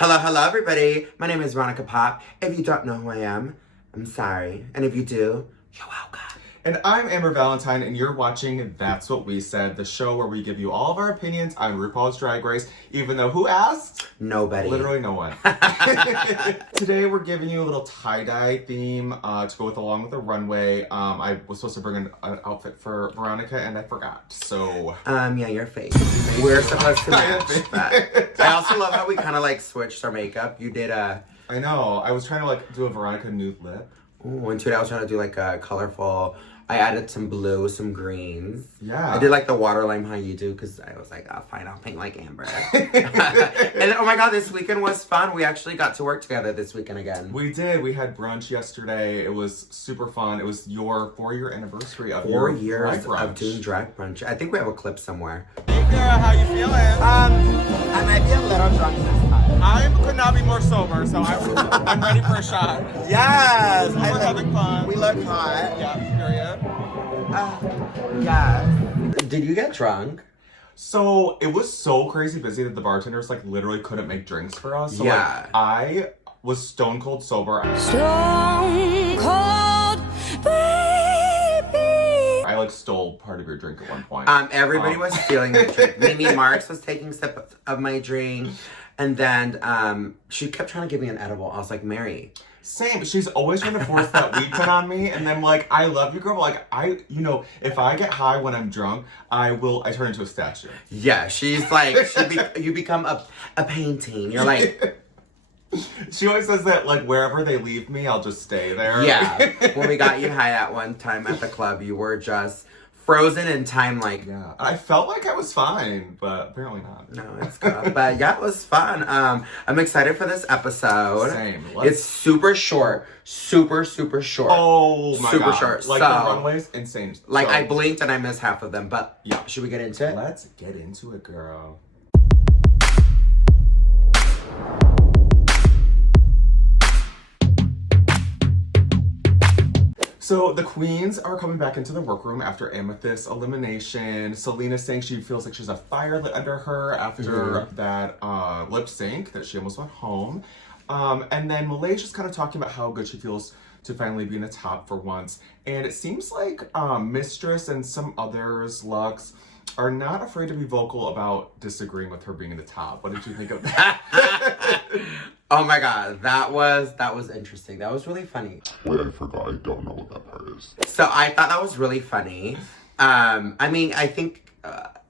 Hello, everybody. My name is Veronica Pop. If you don't know who I am, I'm sorry. And if you do, you're welcome. And I'm Amber Valentine, and you're watching That's What We Said, the show where we give you all of our opinions on RuPaul's Drag Race, even though who asked? Nobody. Literally no one. Today we're giving you a little tie-dye theme to go along with the runway. I was supposed to bring an outfit for Veronica, and I forgot, so... Yeah, your face. We're supposed to match, but I also love how we kind of like switched our makeup. You did a... I know. I was trying to like do a Veronica nude lip. Ooh, and today I was trying to do like a colorful... I added some blue, some greens. Yeah. I did like the waterline how you do because I was like, oh, fine, I'll paint like Amber. And oh my god, this weekend was fun. We actually got to work together this weekend again. We did. We had brunch yesterday. It was super fun. It was your 4-year anniversary of 4 your years drag of doing drag brunch. I think we have a clip somewhere. Hey girl, how you feeling? I might be a little drunk this time. I could not be more sober, so I'm ready for a shot. Yes! We're having fun. We look hot. Yeah, period. Yes. Did you get drunk? So it was so crazy busy that the bartenders like literally couldn't make drinks for us. So Yeah. like, I was stone cold sober. Stone cold, baby. I like stole part of your drink at one point. Everybody was feeling the drink. Mimi Marks was taking a sip of my drink. And then she kept trying to give me an edible. I was like, Mary. Same. She's always trying to force that weed pen on me, and then like, I love you, girl. But like, if I get high when I'm drunk, I turn into a statue. Yeah, she's like, you become a painting. You're like. She always says that like wherever they leave me, I'll just stay there. Yeah. When we got you high at one time at the club, you were just frozen in time. Like, Yeah. I felt like I was fine, but apparently not. no, it's good. But yeah, it was fun. I'm excited for this episode. Same. It's super short. Super short. Oh my Super god. short. Like So, the runways, insane. like, So, I blinked and I missed half of them. But Yeah. should we get into it? Let's get into it, girl. So the queens are coming back into the workroom after Amethyst's elimination. Selena's saying she feels like she's a fire lit under her after that lip sync, that she almost went home. And then Malay's just kind of talking about how good she feels to finally be in the top for once. And it seems like Mistress and some others, Lux, are not afraid to be vocal about disagreeing with her being in the top. What did you think of that? Oh my god, that was interesting. That was really funny. Wait, I forgot. I don't know what that part is. So I thought that was really funny. I mean, I think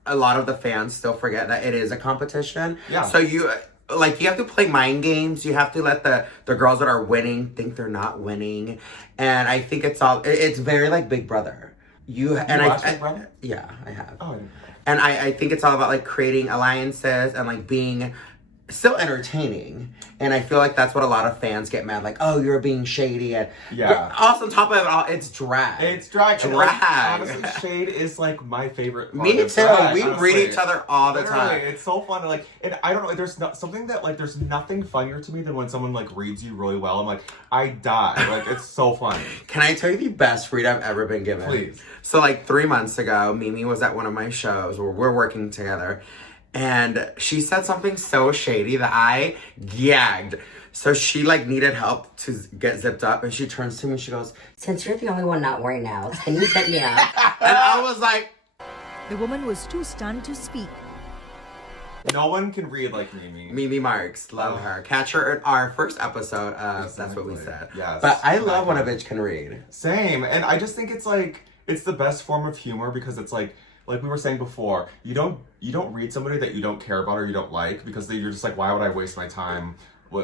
a lot of the fans still forget that it is a competition. Yeah. So you have to play mind games. You have to let the girls that are winning think they're not winning. And I think it's very like Big Brother. You watched Big Brother? Yeah, I have. Oh, I didn't know. And I think it's all about like creating alliances and like being still entertaining. And I feel like that's what a lot of fans get mad, like, oh, you're being shady. And Yeah. but also on top of it all, it's drag. It's drag. And, Drag. like, honestly, shade is like my favorite part Me of too. drag, We honestly. read each other all the Literally, time. it's so fun. Like, and I don't know. There's something that like there's nothing funnier to me than when someone like reads you really well. I'm like, I die. Like, it's so funny. Can I tell you the best read I've ever been given? Please. So like 3 months ago, Mimi was at one of my shows where we're working together. And she said something so shady that I gagged. So she like needed help to get zipped up. And she turns to me and she goes, Since you're the only one not wearing nails, can you zip me up? and I was like, The woman was too stunned to speak. No one can read like Mimi. Mimi Marks, love her. Catch her in our first episode of That's What We Said. Yes. But I love when a bitch can read. Same. And I just think it's like it's the best form of humor because it's like we were saying before, you don't read somebody that you don't care about or you don't like because you're just like, why would I waste my time?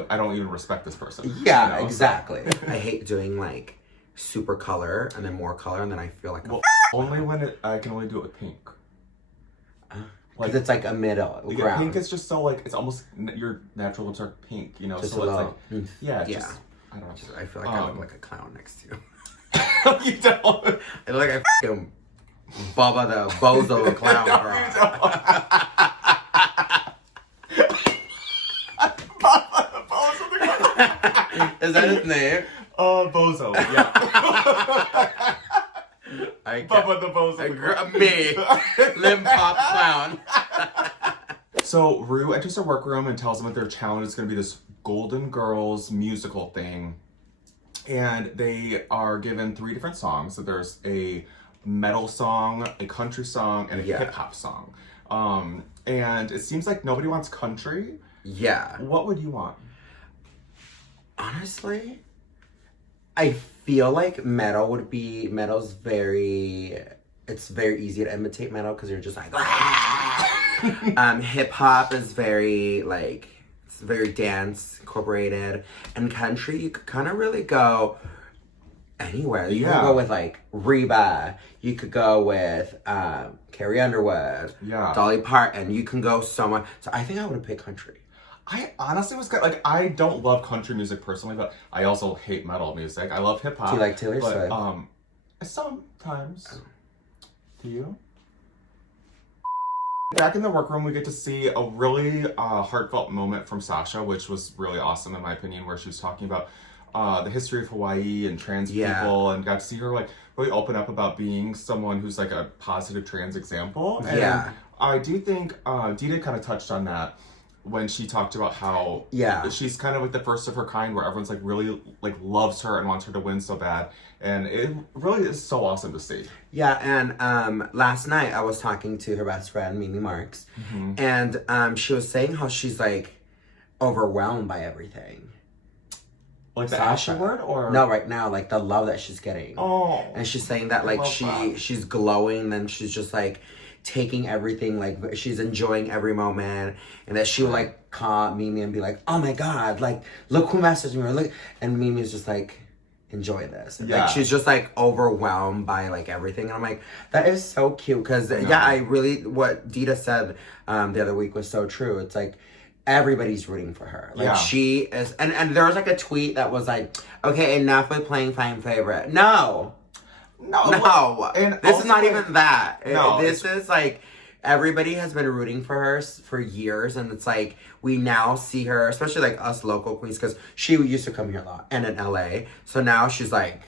I don't even respect this person. Yeah, you know? exactly. I hate doing like super color and then more color and then I feel like Well, only when I can only do it with pink. because it's like a middle Yeah, ground. pink is just so like it's almost your natural lips are pink, you know. Just so a it's little, like yeah, it's yeah. just I don't know. I feel like I look like a clown next to you. You don't. I look like a f***ing Bubba the Bozo the clown No, girl. you don't. Bozo the clown. Is that his name? Bozo, yeah. I can't- Bubba the Bozo. Me, Limp Hop Clown. So Rue enters the workroom and tells them that their challenge is going to be this Golden Girls musical thing. And they are given 3 different songs. So there's a metal song, a country song, and a hip hop song. And it seems like nobody wants country. Yeah. What would you want? Honestly, I feel like metal's very easy to imitate metal because you're just like, hip hop is very like, it's very dance incorporated, and country you could kind of really go anywhere. You could go with like Reba, you could go with Carrie Underwood, Dolly Parton. You can go so much. So I think I would have picked country. I honestly was like, I don't love country music personally, but I also hate metal music. I love hip hop. Do you like Taylor Swift? Sometimes. Do you? Back in the workroom, we get to see a really heartfelt moment from Sasha, which was really awesome in my opinion, where she was talking about the history of Hawaii and trans people, and got to see her like really open up about being someone who's like a positive trans example. And I do think Dita kind of touched on that when she talked about how she's kind of like the first of her kind, where everyone's like really like loves her and wants her to win so bad, and it really is so awesome to see. Yeah, and last night I was talking to her best friend Mimi Marks, and she was saying how she's like overwhelmed by everything. Like the Ashley word, or no, right now, like the love that she's getting. Oh, and she's saying that like she's glowing, and she's just like taking everything, like she's enjoying every moment, and that she will like call Mimi and be like, "Oh my god, like look who messaged me," or look, and Mimi's just like, "Enjoy this." Like she's just like overwhelmed by like everything, and I'm like, that is so cute, because I really, what Dita said the other week was so true. It's like everybody's rooting for her. Like she is, and there was like a tweet that was like, "Okay, enough with playing fan favorite." No. And this is not like, even that. No, this is like, everybody has been rooting for her for years, and it's like we now see her, especially like us local queens, because she used to come here a lot and in LA, so now she's like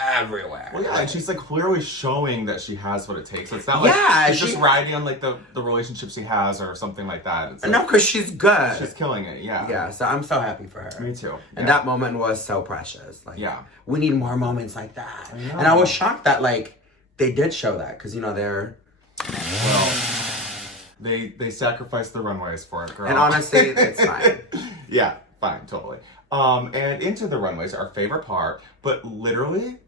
everywhere. Well, yeah, and she's like clearly showing that she has what it takes. So it's not like she's just riding on like the relationship she has or something like that. It's like, no, because she's good. She's killing it. Yeah, so I'm so happy for her. Me too. And that moment was so precious. Like, we need more moments like that. And I was shocked that like they did show that, because you know they're they sacrificed the runways for it, girl. And honestly, it's fine. Yeah, fine, totally. And into the runways, our favorite part, but literally,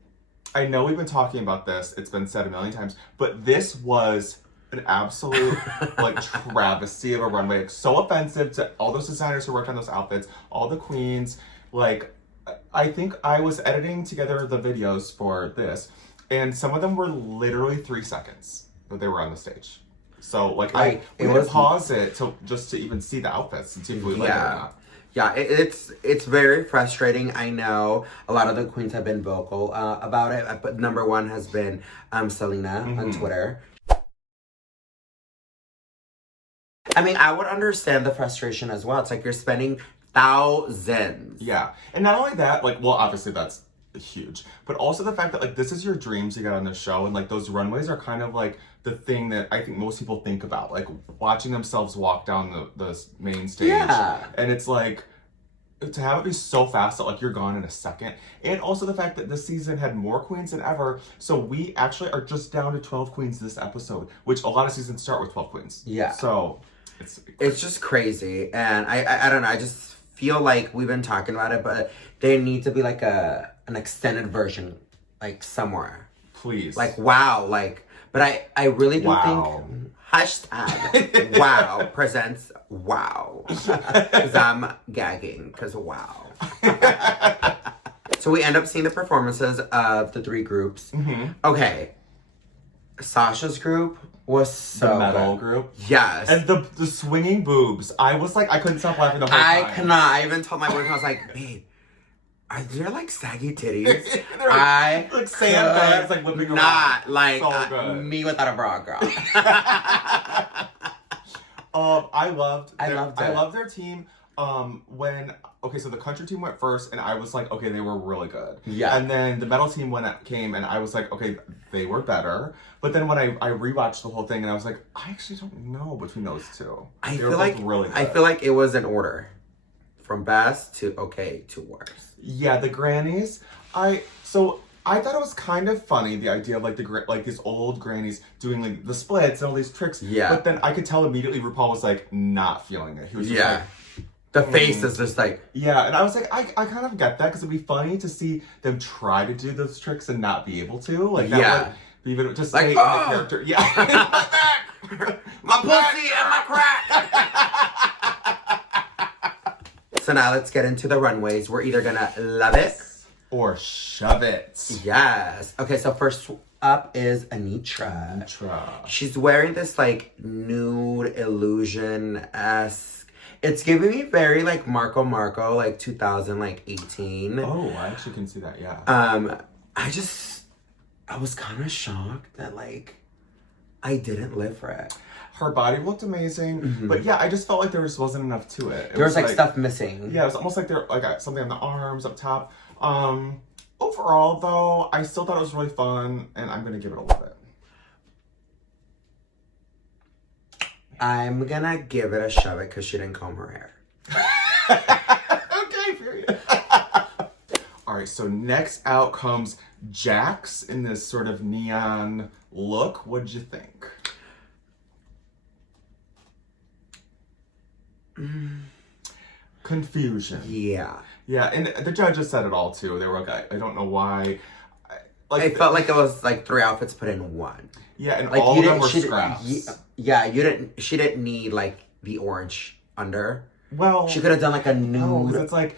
I know we've been talking about this, it's been said a million times, but this was an absolute like travesty of a runway. It's so offensive to all those designers who worked on those outfits, all the queens. Like, I think I was editing together the videos for this, and some of them were literally 3 seconds that they were on the stage. So like we would pause it just to even see the outfits and see if we like it or not. Yeah, it's very frustrating. I know a lot of the queens have been vocal about it, but number one has been Selena on Twitter. I mean, I would understand the frustration as well. It's like you're spending thousands. Yeah, and not only that, like, well, obviously that's huge, but also the fact that like this is your dream to get on the show, and like those runways are kind of like the thing that I think most people think about, like watching themselves walk down the main stage. Yeah. And it's like, to have it be so fast that like you're gone in a second. And also the fact that this season had more queens than ever. So we actually are just down to 12 queens this episode, which a lot of seasons start with 12 queens. Yeah. So it's just crazy. And I don't know, I just feel like we've been talking about it, but there needs to be like an extended version, like somewhere. Please. Like, wow, like, but I really do think hashtag wow presents wow, because I'm gagging because wow. So we end up seeing the performances of the 3 groups. Okay, Sasha's group was so the metal group. Yes, and the swinging boobs. I was like, I couldn't stop laughing the whole time. I cannot. I even told my boyfriend, I was like, babe, are there like saggy titties? like sandbags, like whipping around. Not like me without a bra, girl. I loved their team. So the country team went first, and I was like, okay, they were really good. Yeah. And then the metal team came, and I was like, okay, they were better. But then when I rewatched the whole thing, and I was like, I actually don't know between those two. I They feel were like both really good. I feel like it was in order, from best to okay to worst. Yeah, the grannies. I thought it was kind of funny, the idea of like these old grannies doing like the splits and all these tricks. Yeah. But then I could tell immediately RuPaul was like not feeling it. He was just like, the face is just like, yeah, and I was like, I kind of get that because it'd be funny to see them try to do those tricks and not be able to. Like, that would even just like, stay in the character. Yeah. my pussy and my crack. So now let's get into the runways. We're either gonna love it Or shove it. yes. Okay, so first up is Anitra. She's wearing this like nude illusion-esque. It's giving me very like Marco like 2018. Oh, I actually can see that, yeah. I was kind of shocked that like I didn't live for it. Her body looked amazing, but yeah, I just felt like there just wasn't enough to it. There was like stuff missing. Yeah, it was almost like there something on the arms up top. Overall though, I still thought it was really fun, and I'm gonna give it a love it. I'm gonna give it a shove it because she didn't comb her hair. Okay, period. All right, so next out comes Jax in this sort of neon look. What'd you think? Confusion. Yeah. Yeah, and the judges said it all too. They were like, I don't know why. It felt like it was like 3 outfits put in one. Yeah, and like all of them were scraps. She didn't need like the orange under. Well, she could have done like a nude. No, it's like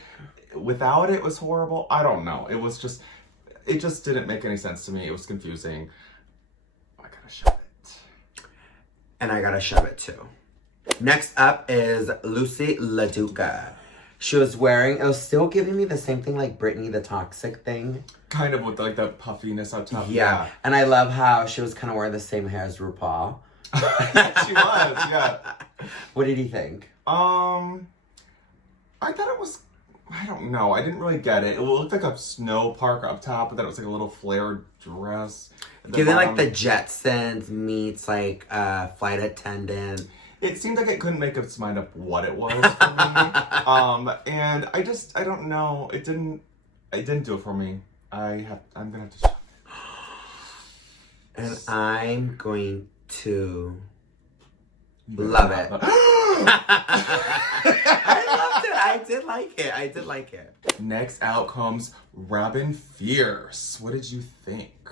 without it was horrible. I don't know. It just didn't make any sense to me. It was confusing. I gotta shove it. And I gotta shove it too. Next up is Lucy LaDuca. She was wearing, it was still giving me the same thing like Britney the Toxic thing. Kind of with like the puffiness up top. Yeah. And I love how she was kind of wearing the same hair as RuPaul. Yeah, she was, yeah. What did you think? I thought it was, I don't know. I didn't really get it. It looked like a snow park up top, but then it was like a little flared dress. Giving like the Jetsons meets like flight attendant. It seemed like it couldn't make its mind up what it was for me. And I don't know. It didn't do it for me. I'm gonna have to shove it. And I'm going to love it. I loved it. I did like it. Next out comes Robin Fierce. What did you think?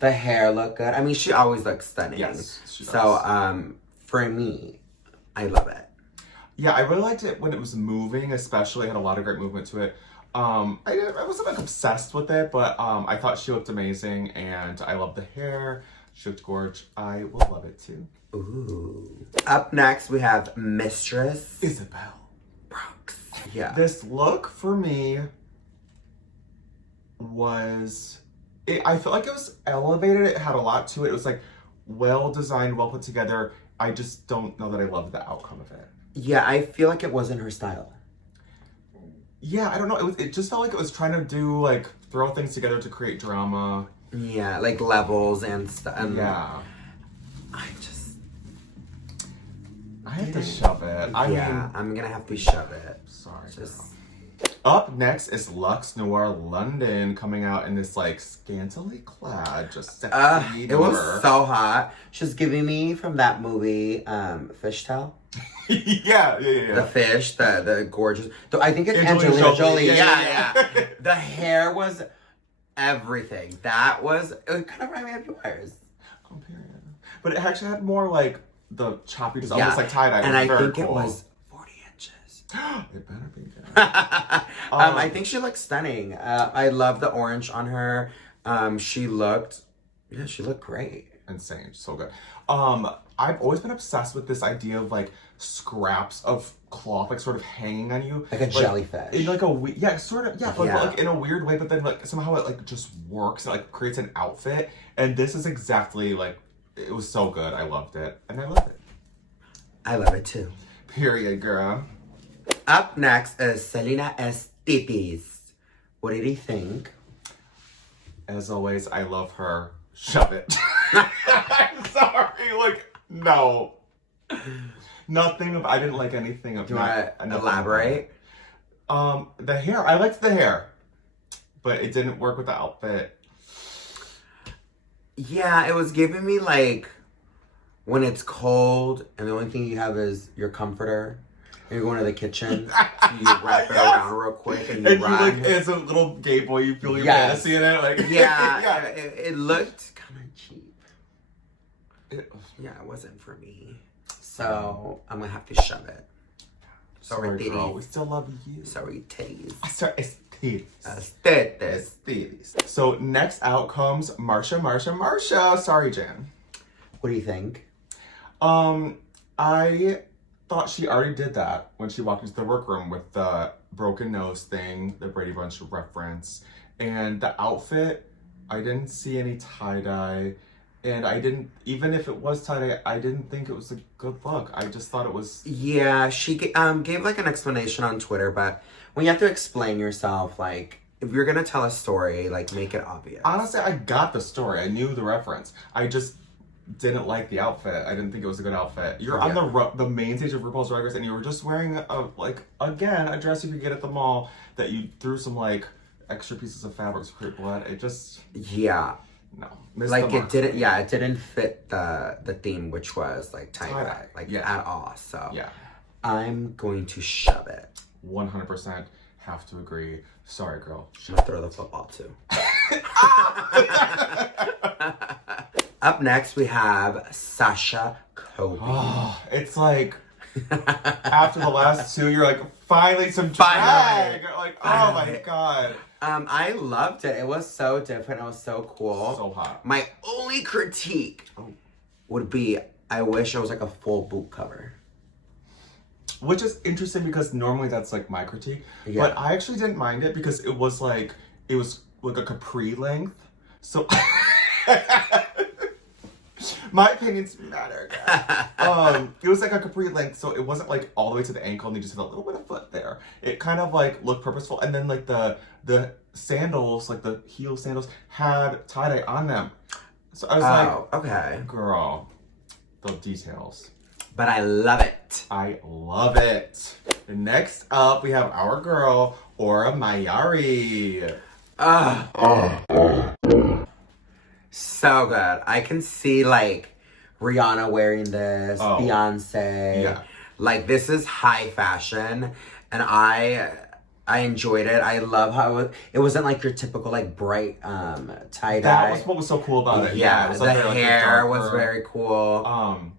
The hair looked good. I mean, she always looks stunning. Yes, she does. So, for me, I love it. Yeah, I really liked it when it was moving, especially. It had a lot of great movement to it. I wasn't like obsessed with it, but I thought she looked amazing, and I love the hair. She looked gorgeous. I will love it too. Ooh. Up next, we have Mistress Isabel Brooks. Yeah. This look for me was, I felt like it was elevated. It had a lot to it. It was like well designed, well put together. I just don't know that I love the outcome of it. Yeah, I feel like it wasn't her style. Yeah, I don't know. It just felt like it was trying to do like throw things together to create drama. Yeah, like levels and stuff. Yeah. I have to shove it. I'm gonna have to shove it. Sorry. Just. Up next is Luxe Noir London coming out in this like scantily clad, just sexy. It was so hot. She's giving me from that movie, Fishtail. yeah. The fish, the gorgeous. I think it's Angelina Jolie. Yeah. The hair was everything. It kind of reminded me of yours. Oh, period. But it actually had more like the choppy, just almost like tie dye. And I think cool. it was 40 inches. It better be good. I think she looks stunning. I love the orange on her. She looked great. Insane, so good. I've always been obsessed with this idea of like scraps of cloth like sort of hanging on you, like a jellyfish. In like but like in a weird way. But then like somehow it like just works. It like creates an outfit, and this is exactly like it was so good. I loved it, and I love it. I love it too. Period, girl. Up next is Selena S15. What did he think? As always, I love her. Shove it. I'm sorry. Like, no. Nothing. I didn't like anything of Do you want to elaborate? The hair. I liked the hair. But it didn't work with the outfit. Yeah, it was giving me like when it's cold and the only thing you have is your comforter. And you're going to the kitchen. You wrap it around real quick and you run. Like, it's a little gay boy. You feel your fantasy in it. Like, yeah. It looked kind of cheap. It wasn't for me. So I'm going to have to shove it. Sorry, girl. We still love you. Sorry, titties. Sorry, it's titties. It's titties. So next out comes Marsha. Sorry, Jan. What do you think? I thought she already did that when she walked into the workroom with the broken nose thing, the Brady Bunch reference. And the outfit, I didn't see any tie-dye. And I didn't, even if it was tie-dye, I didn't think it was a good look. I just thought it was... Yeah, she gave like an explanation on Twitter, but when you have to explain yourself, like, if you're gonna tell a story, like, make it obvious. Honestly, I got the story. I knew the reference. I just didn't like the outfit. I didn't think it was a good outfit. You're on the main stage of RuPaul's Drag Race, and you were just wearing, a dress you could get at the mall that you threw some, like, extra pieces of fabric to create blood. It just... Yeah. No. Like, it didn't fit the theme, which was, like, tie-dye, at all. So, yeah. I'm going to shove it. 100% have to agree. Sorry, girl. I'm gonna throw the football, too. Up next, we have Sasha Kobe. Oh, it's like, after the last two, you're like, finally some drag. Like, oh my God. I loved it. It was so different. It was so cool. So hot. My only critique would be, I wish it was like a full boot cover. Which is interesting because normally that's like my critique. Yeah. But I actually didn't mind it because it was like a capri length. So my opinions matter. It was like a capri length, so it wasn't like all the way to the ankle and you just had a little bit of foot there. It kind of like looked purposeful, and then like the sandals, like the heel sandals, had tie-dye on them. So I was like, okay, girl, the details. But I love it. I love it. And next up, we have our girl, Aura Mayari. So good. I can see, like, Rihanna wearing this, Beyonce. Yeah. Like, this is high fashion. And I enjoyed it. I love how it wasn't, like, your typical, like, bright tie-dye. That was what was so cool about it. Yeah, it was the hair was very cool.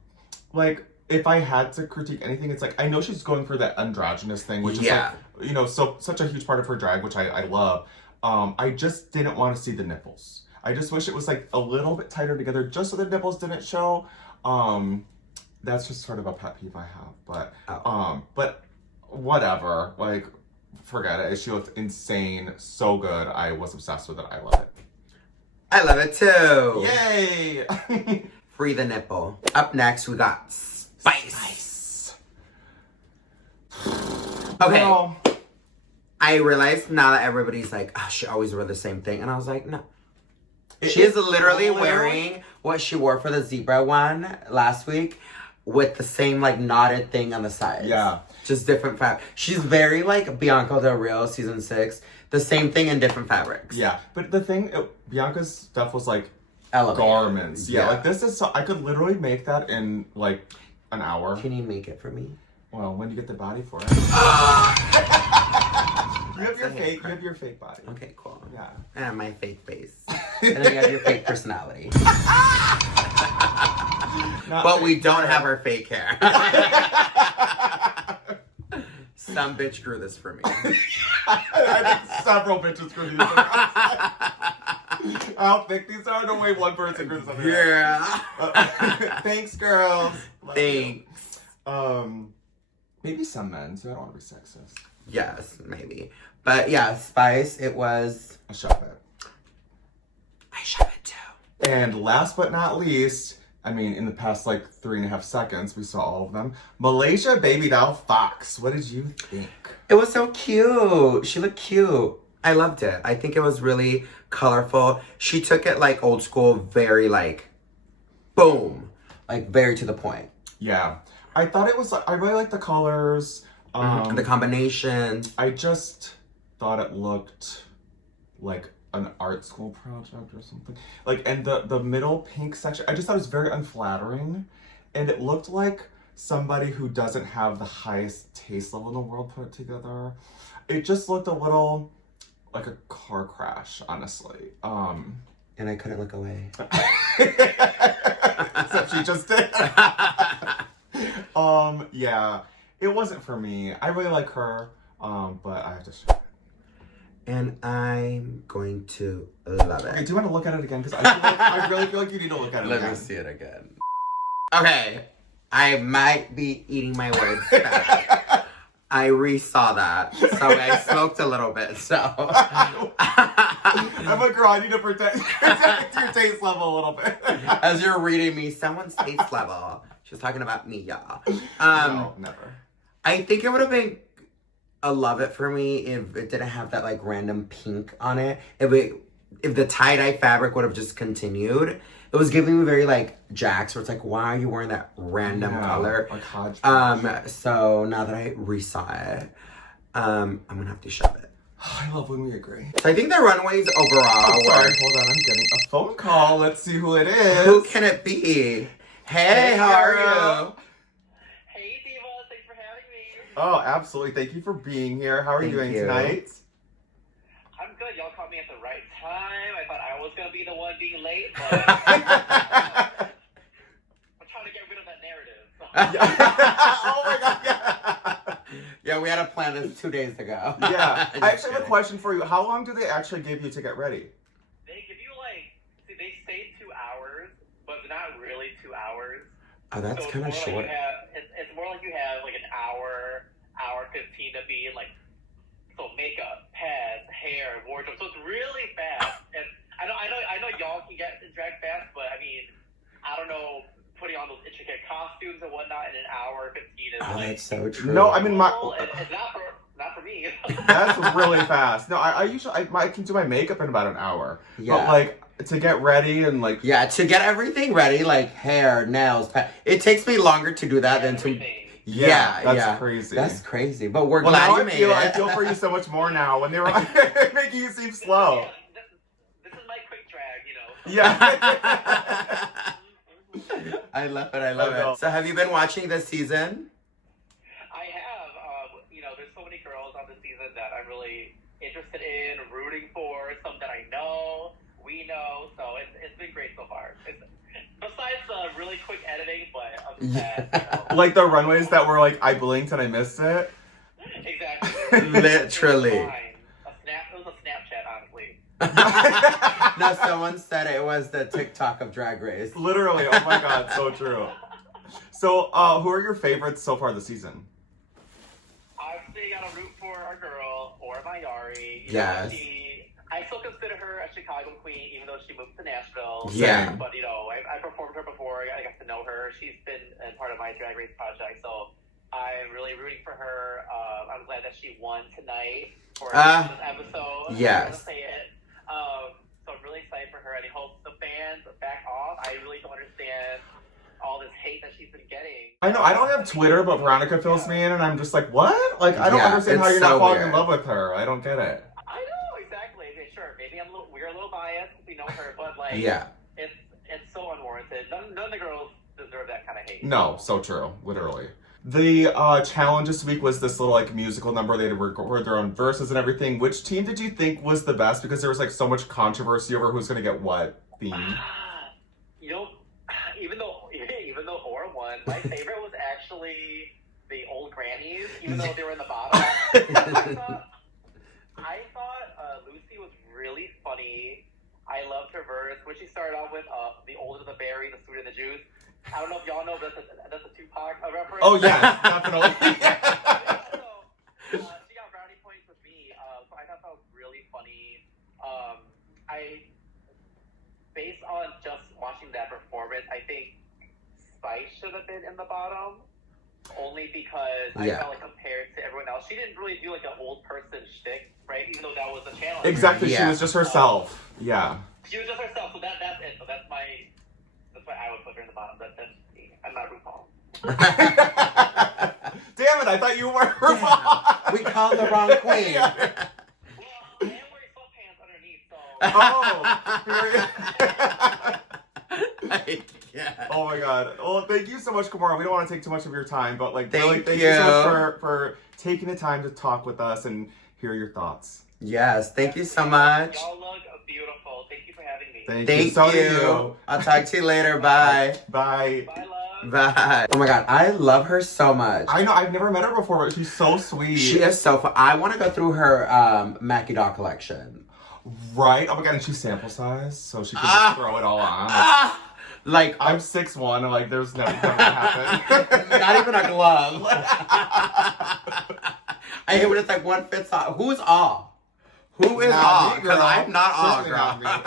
Like, if I had to critique anything, it's like, I know she's going for that androgynous thing, which is like, you know, such a huge part of her drag, which I love. I just didn't want to see the nipples. I just wish it was like a little bit tighter together just so the nipples didn't show. That's just sort of a pet peeve I have. But whatever. Like, forget it. She looked insane. So good. I was obsessed with it. I love it. I love it too. Yay! Free the nipple. Up next, we got Spice. Okay. Girl. I realized now that everybody's like, oh, she always wore the same thing. And I was like, no. She is literally wearing what she wore for the zebra one last week with the same, like, knotted thing on the side. Yeah. Just different fabric. She's very, like, Bianca Del Rio, season 6. The same thing in different fabrics. Yeah. But the thing, Bianca's stuff was, like, elevated garments. Yeah. Like, this is, I could literally make that in, like, an hour. Can you make it for me? Well, when do you get the body for it? You have your fake body. Okay, cool. Yeah. And my fake face. And then you have your fake personality. But we don't have our fake hair. Some bitch grew this for me. I think several bitches grew these. How thick these are? No way one person grew something. Yeah. Thanks, girls. Thanks. Maybe some men, so I don't want to be sexist. Yes, maybe. But yeah, Spice, it was... I shove it. I shove it too. And last but not least, I mean, in the past like 3.5 seconds, we saw all of them. Malaysia, baby, thou fox. What did you think? It was so cute. She looked cute. I loved it. I think it was really colorful. She took it like old school, very like, boom. Like very to the point. Yeah. I thought it was, I really liked the colors. And the combinations. I just thought it looked like an art school project or something. Like, and the middle pink section, I just thought it was very unflattering. And it looked like somebody who doesn't have the highest taste level in the world put it together. It just looked a little like a car crash, honestly. And I couldn't look away. Except she just did. Yeah. It wasn't for me. I really like her, but I have to show it. And I'm going to love it. Okay, do you want to look at it again? Because I really feel like you need to look at it Let again. me see it again. Okay. I might be eating my words back. I re-saw that. So I smoked a little bit, so. I'm a girl, I need to protect your taste level a little bit. As you're reading me, someone's taste level. She's talking about me, y'all. No, never. I think it would have been a love it for me if it didn't have that like random pink on it. If the tie-dye fabric would have just continued. It was giving me very like Jax, where it's like, why are you wearing that random color? Like hodgepodge. So now that I re-saw it, I'm gonna have to shove it. I love when we agree. So I think the runways overall Oh, sorry, were... hold on, I'm getting a phone call. Let's see who it is. Who can it be? Hey, how are you? Hey, Diva, thanks for having me. Oh, absolutely. Thank you for being here. How are you Thank doing you. tonight? I'm good. Y'all caught me at the right time. I thought I was going to be the one being late, but I'm trying to get rid of that narrative. So. Oh my god, yeah. Yeah, we had to plan this 2 days ago. Yeah. Just I actually have a kidding. question for you. How long do they actually give you to get ready? They give you they say 2 hours, but they're not really 2 hours. Oh, that's So kind of it's more short. like it's more like you have like an hour 15 to be like, so makeup, pads, hair, wardrobe. So it's really fast. And I know y'all can get drag fast, but I mean, I don't know, putting on those intricate costumes and whatnot in an hour 15 is Oh, like, that's so true. No, I mean, it's not for me. that's really fast. No, I usually I can do my makeup in about an hour. Yeah. But like to get ready and like Yeah, to get everything ready, like hair, nails, it takes me longer to do that than to... Everything. Yeah, that's crazy. That's crazy. But we're well, glad now you I made feel it. I feel for you so much more now when they were making you seem slow. Yeah, this is my quick drag, you know. Yeah. I love it. I love I know. it. So have you been watching this season? I have, there's so many girls on this season that I'm really interested in, rooting for, some that I know, we know, so it's been great so far. Besides the really quick editing, but other than that, Like the runways that were like, I blinked and I missed it. Exactly. Literally. It was a Snapchat, honestly. No, someone said it was the TikTok of Drag Race. Literally, oh my god, so true. So, who are your favorites so far this season? Obviously, you gotta root for our girl, or Mayari. Yes. I still consider her a Chicago queen, even though she moved to Nashville. Yeah. But, I performed her before. I got to know her. She's been a part of my Drag Race project, so I'm really rooting for her. I'm glad that she won tonight for this episode. Yes. I want to say it. So I'm really excited for her, and I hope the fans back off. I really don't understand all this hate that she's been getting. I know, I don't have Twitter, but Veronica fills me in, and I'm just like, what? Like, I don't Yeah, understand how it's you're not so falling in weird. love with her. I don't get it. I know, exactly. Okay, sure, maybe we're a little biased because we know her, but like, Yeah. it's so unwarranted. None of the girls deserve that kind of hate. No, so true, literally. The challenge this week was this little like musical number. They recorded their own verses and everything. Which team did you think was the best? Because there was like so much controversy over who's gonna get what theme. Even though Aura won, my favorite was actually the old grannies, even though they were in the bottom. I thought Lucy was really funny. I loved her verse when she started off with the older the berry, the sweeter the juice. I don't know if y'all know, but that's a Tupac reference. Oh yeah, definitely. So, she got brownie points with me, so I thought that was really funny. Based on just watching that performance, I think should have been in the bottom. Only because I felt like compared to everyone else, she didn't really do like an old person shtick, right? Even though that was a challenge. Exactly, she was just herself. Yeah. She was just herself, so that's it. So that's why I would put her in the bottom. That's me. I'm not RuPaul. Damn it, I thought you were RuPaul. We called the wrong queen. Well, I am wearing sweatpants underneath, so. Oh my god. Well, thank you so much, Kimora. We don't want to take too much of your time, but like, thank you so much for taking the time to talk with us and hear your thoughts. Yes, thank you so much. Y'all look beautiful. Thank you for having me. Thank you. So do you. I'll talk to you later. Bye. Bye. Bye, love. Bye. Oh my god, I love her so much. I know, I've never met her before, but she's so sweet. She is so fun. I want to go through her Mackie Doll collection. Right? Oh my god, and she's sample size, so she can just throw it all on. Like, I'm 6'1", and like, there's never gonna happen. not even a glove. I hate when it's like one fits all. Who's all? Who is all? Because I'm not all, girl. Not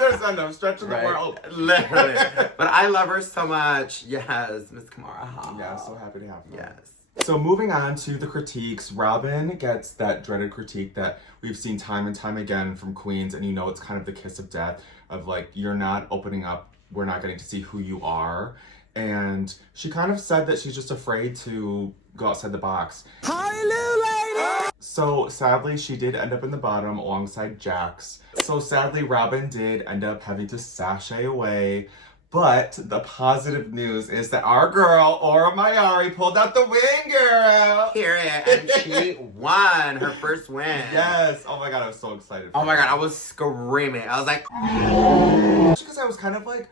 there's enough stretch in the world. Literally. But I love her so much. Yes, Miss Kimora. Yeah, so happy to have her. Yes. So moving on to the critiques, Robin gets that dreaded critique that we've seen time and time again from queens, and you know it's kind of the kiss of death of like, you're not opening up, we're not getting to see who you are. And she kind of said that she's just afraid to go outside the box. Hallelujah! So sadly, she did end up in the bottom alongside Jax. So sadly, Robin did end up having to sashay away. But the positive news is that our girl, Aura Mayari, pulled out the win, girl! Period. And she won her first win. Yes! Oh my god, I was so excited. Oh my god, I was screaming. I was like... Because I was kind of like...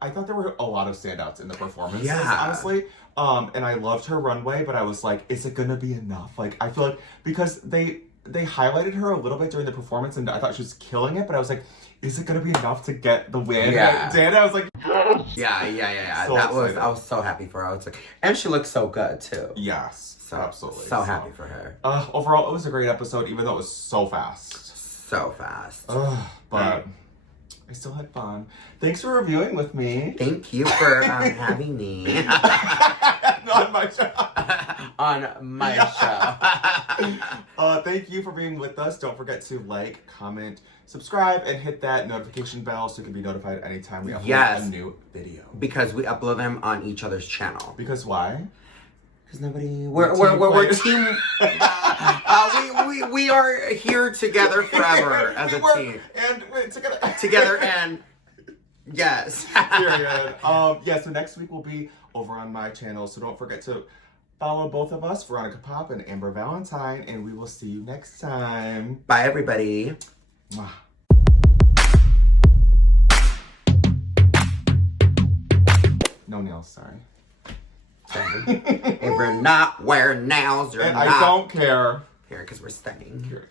I thought there were a lot of standouts in the performances, Yeah. honestly. And I loved her runway, but I was like, is it gonna be enough? Like, I feel like... Because they highlighted her a little bit during the performance, and I thought she was killing it, but I was like, is it gonna be enough to get the win? Yeah. And I was like, Yeah. So excited. I was so happy for her. I was like, and she looked so good too. Yes, So, absolutely. So happy for her. Overall, it was a great episode, even though it was so fast. So fast. But I still had fun. Thanks for reviewing with me. Thank you for having me On my show. on my show. Thank you for being with us. Don't forget to like, comment, subscribe, and hit that notification bell so you can be notified anytime we upload a new video. Because we upload them on each other's channel. Because why? Because nobody... We're team... we are here together forever as a team. And together. Together and... Yes. Period. So next week will be over on my channel, so don't forget to follow both of us, Veronica Pop and Amber Valentine, and we will see you next time. Bye, everybody. Mwah. No nails, sorry. If we're not wearing nails, you're And not. I don't care. Here, because we're stunning. Here.